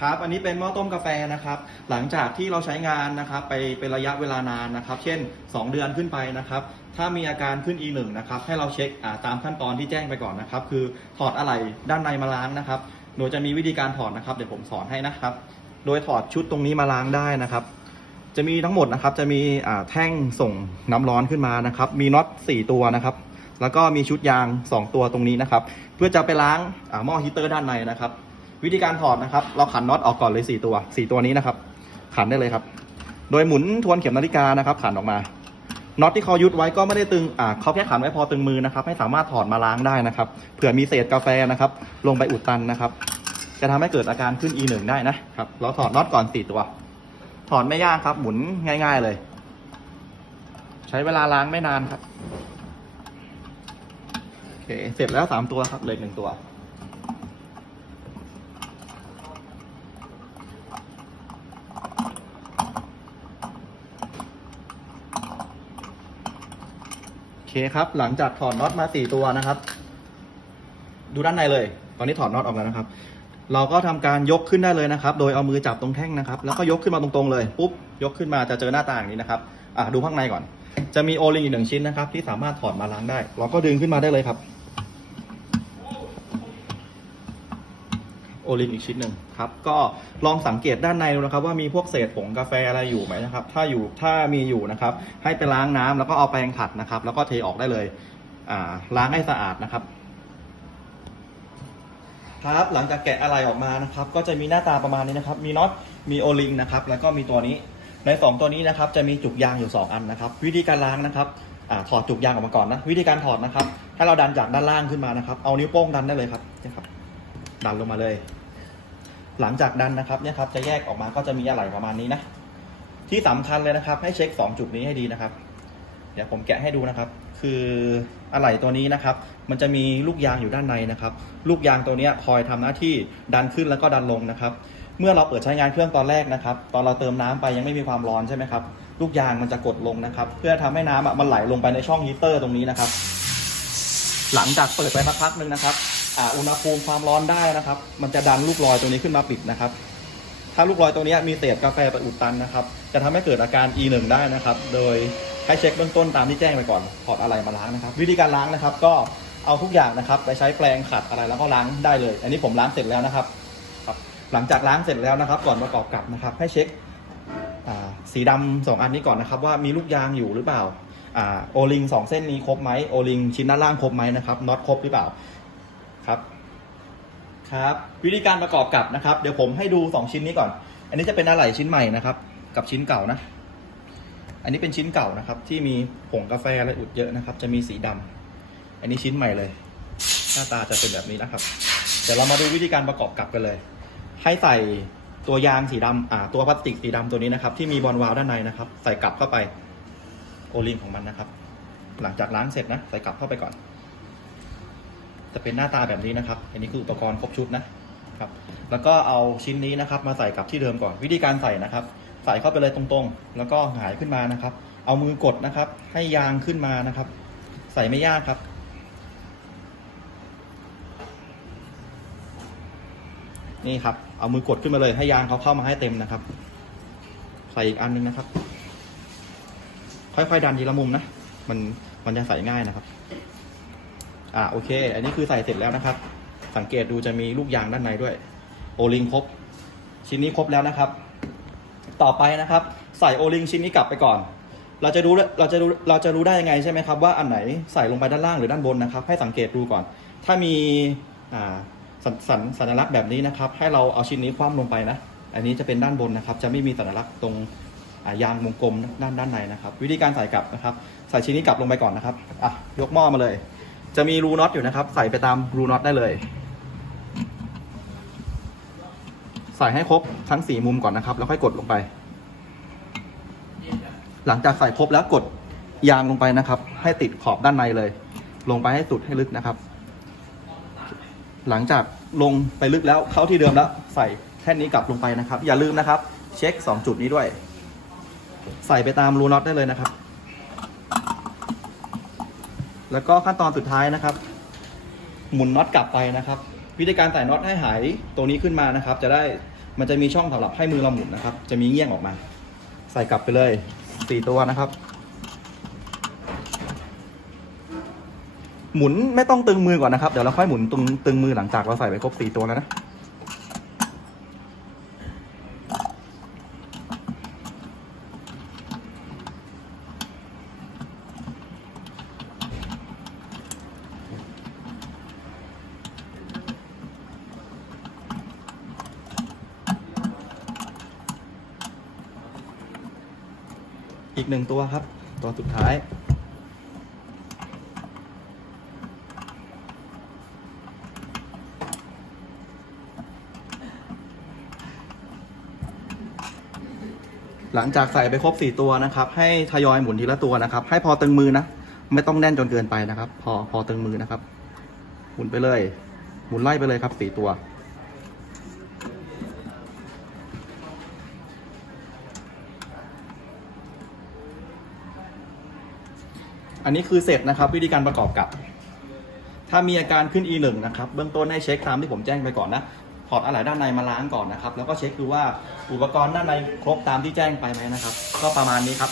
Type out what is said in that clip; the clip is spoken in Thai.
ครับ อันนี้เป็นหม้อต้มกาแฟนะครับ หลังจากที่เราใช้งานนะครับ ไปเป็นระยะเวลานานนะครับ เช่น 2 เดือนขึ้นไปนะครับ ถ้ามีอาการขึ้น E1 นะครับ ให้เราเช็คตามขั้นตอนที่แจ้งไปก่อนนะครับ คือถอดอะไหล่ด้านในมาล้างนะครับ โดยจะมีวิธีการถอดนะครับ เดี๋ยวผมสอนให้นะครับ โดยถอดชุดตรงนี้มาล้างได้นะครับ จะมีทั้งหมดนะครับ จะมีแท่งส่งน้ำร้อนขึ้นมานะครับ มีน็อต4ตัวนะครับ แล้วก็มีชุดยาง 2 ตัวตรงนี้นะครับ เพื่อจะไปล้างหม้อฮีตเตอร์ด้านในนะครับ วิธีการถอดนะครับ เราขันน็อตออกก่อนเลย 4 ตัว 4 ตัวนี้นะครับ ขันได้เลยครับ โดยหมุนทวนเข็มนาฬิกานะครับ ขันออกมาน็อตที่เขายึดไว้ก็ไม่ได้ตึงอ่าเขาแค่ขันไว้พอตึงมือนะครับ ให้สามารถถอดมาล้างได้นะครับ เผื่อมีเศษกาแฟนะครับ ลงไปอุดตันนะครับ จะทำให้เกิดอาการขึ้น E1 ได้นะครับ เราถอดน็อตก่อน 4 ตัว ถอดไม่ยากครับ หมุนง่าย ๆเลย ใช้เวลาล้างไม่นานครับ โอเค เสร็จแล้ว 3 ตัวครับ เหลยหนึ่งตัว คครับ หลังจากถอดน็อตมาสี่ตัวนะครับ ดูด้านในเลย ตอนนี้ถอดน็อตออกแล้วนะครับ เราก็ทำการยกขึ้นได้เลยนะครับ โดยเอามือจับตรงแท่งนะครับ แล้วก็ยกขึ้นมาตรงๆเลยปุ๊บยกขึ้นมาจะเจอหน้าต่างนี้นะครับอะดูข้างในก่อน จะมีโอลิงอีกหนึ่งชิ้นนะครับ ที่สามารถถอดมาล้างได้ เราก็ดึงขึ้นมาได้เลยครับ โอลิงอีกชิ้นหนึ่งครับก็ลองสังเกตด้านในดูนะครับว่ามีพวกเศษผงกาแฟอะไรอยู่ไหมนะครับถ้าอยู่ถ้ามีอยู่นะครับให้ไปล้างน้ำแล้วก็เอาแปรงขัดนะครับ แล้วก็เทออกได้เลยอ่าล้างให้สะอาดนะครับครับหลังจากแกะอะไรออกมานะครับ ก็จะมีหน้าตาประมาณนี้นะครับ มีน็อตมีโอลิงนะครับ แล้วก็มีตัวนี้ในสองตัวนี้นะครับจะมีจุกยางอยู่ 2 อันนะครับ วิธีการล้างนะครับอถอดจุกยางออกมาก่อนนะวิธีการถอดนะครับ ให้เราดันจากด้านล่างขึ้นมานะครับ เอานิ้วโป้งดันได้เลยครับนี่ยครับ ดันลงมาเลย หลังจากดันนะครับเนี่ยครับจะแยกออกมาก็จะมีอะไหล่ประมาณนี้นะ ที่สำคัญเลยนะครับ ให้เช็ค 2 จุดนี้ให้ดีนะครับ เดี๋ยวผมแกะให้ดูนะครับ คืออะไหล่ตัวนี้นะครับ มันจะมีลูกยางอยู่ด้านในนะครับ ลูกยางตัวนี้คอยทำหน้าที่ดันขึ้นแล้วก็ดันลงนะครับ เมื่อเราเปิดใช้งานเครื่องตอนแรกนะครับ ตอนเราเติมน้ำไปยังไม่มีความร้อนใช่ไหมครับ ลูกยางมันจะกดลงนะครับ เพื่อทำให้น้ำอะมันไหลลงไปในช่องฮีเตอร์ตรงนี้นะครับ หลังจากเปิดไปสักพักหนึ่งนะครับอุณหภูมิความร้อนได้นะครับ มันจะดันลูกลอยตัวนี้ขึ้นมาปิดนะครับ ถ้าลูกลอยตัวนี้มีเศษกาแฟไปอุดตันนะครับ จะทำให้เกิดอาการ E1 ได้นะครับ โดยให้เช็คเบื้องต้นตามที่แจ้งไปก่อนถอดอะไรมาล้างนะครับ วิธีการล้างนะครับ ก็เอาทุกอย่างนะครับไปใช้แปรงขัดอะไรแล้วก็ล้างได้เลย อันนี้ผมล้างเสร็จแล้วนะครับครับหลังจากล้างเสร็จแล้วนะครับ ก่อนประกอบกลับนะครับ ให้เช็คสีดำสองอันนี้ก่อนนะครับ ว่ามีลูกยางอยู่หรือเปล่า โอลิงสองเส้นนี้ครบไหมโอลิงชิ้นด้านล่างครบไหมนะครับน็อตครบหรือเปล่าครับครับ วิธีการประกอบกับนะครับ เดี๋ยวผมให้ดู 2 ชิ้นนี้ก่อน อันนี้จะเป็นอะไหล่ชิ้นใหม่นะครับ กับชิ้นเก่านะ อันนี้เป็นชิ้นเก่านะครับ ที่มีผงกาแฟอะไรอุดเยอะนะครับ จะมีสีดำอันนี้ชิ้นใหม่เลยหน้าตาจะเป็นแบบนี้นะครับ เดี๋ยวเรามาดูวิธีการประกอบกับกันเลย ให้ใส่ตัวยางสีดำอ่าตัวพลาสติกสีดำตัวนี้นะครับ ที่มีบอลวาล์วด้านในนะครับ ใส่กลับเข้าไป โอลิงของมันนะครับ หลังจากล้างเสร็จนะใส่กลับเข้าไปก่อน จะเป็นหน้าตาแบบนี้นะครับ อันนี้คืออุปกรณ์ครบชุดนะครับ แล้วก็เอาชิ้นนี้นะครับ มาใส่กลับที่เดิมก่อน วิธีการใส่นะครับ ใส่เข้าไปเลยตรงๆ แล้วก็หายขึ้นมานะครับ เอามือกดนะครับ ให้ยางขึ้นมานะครับ ใส่ไม่ยากครับนี่ครับ เอามือกดขึ้นมาเลยให้ยางเขาเข้ามาให้เต็มนะครับ ใส่อีกอันนึงนะครับ ค่อยๆดันทีละมุมนะ มันมันจะใส่ง่ายนะครับ อ่าโอเค อันนี้คือใส่เสร็จแล้วนะครับ สังเกตดูจะมีลูกยางด้านในด้วย โอลิงครบ ชิ้นนี้ครบแล้วนะครับ ต่อไปนะครับ ใส่โอลิงชิ้นนี้กลับไปก่อน เราจะรู้เราจะรู้เราจะรู้ได้ยังไงใช่ไหมครับว่าอันไหนใส่ลงไปด้านล่างหรือด้านบนนะครับ ให้สังเกตดูก่อน ถ้ามีอ่าสัญสัญสัญลักษณ์แบบนี้นะครับ ให้เราเอาชิ้นนี้คว่ำลงไปนะ อันนี้จะเป็นด้านบนนะครับ จะไม่มีสัญลักษณ์ตรง ยางวงกลมด้านด้านในนะครับ วิธีการใส่กลับนะครับ ใส่ชิ้นนี้กลับลงไปก่อนนะครับอะยกหม้อมาเลย จะมีรูน็อตอยู่นะครับ ใส่ไปตามรูน็อตได้เลย ใส่ให้ครบทั้งสี่มุมก่อนนะครับ แล้วค่อยกดลงไป หลังจากใส่ครบแล้วกดยางลงไปนะครับ ให้ติดขอบด้านในเลย ลงไปให้สุดให้ลึกนะครับ หลังจากลงไปลึกแล้วเข้าที่เดิมแล้ว ใส่แท่นนี้กลับลงไปนะครับ อย่าลืมนะครับ เช็ค 2 จุดนี้ด้วย ใส่ไปตามรูน็อตได้เลยนะครับ แล้วก็ขั้นตอนสุดท้ายนะครับ หมุนน็อตกลับไปนะครับ วิธีการใส่น็อตให้หายตรงนี้ขึ้นมานะครับ จะได้มันจะมีช่องสำหรับให้มือเราหมุนนะครับ จะมีเงี้ยงออกมา ใส่กลับไปเลยสี่ตัวนะครับ หมุนไม่ต้องตึงมือก่อนนะครับ เดี๋ยวเราค่อยหมุนตึงตึงมือหลังจากเราใส่ไปครบสี่ตัวแล้วนะ อีกหนึ่งตัวครับ ตัวสุดท้าย หลังจากใส่ไปครบสี่ตัวนะครับ ให้ทยอยหมุนทีละตัวนะครับ ให้พอตึงมือนะ ไม่ต้องแน่นจนเกินไปนะครับ พอพอตึงมือนะครับ หมุนไปเลย หมุนไล่ไปเลยครับสี่ตัว อันนี้คือเสร็จนะครับวิธีการประกอบกับ ถ้ามีอาการขึ้น E1 นะครับเบื้องต้นให้เช็คตามที่ผมแจ้งไปก่อนนะถอดอะไหล่ด้านในมาล้างก่อนนะครับ แล้วก็เช็คดูว่าอุปกรณ์ด้านในครบตามที่แจ้งไปไหมนะครับ ก็ประมาณนี้ครับ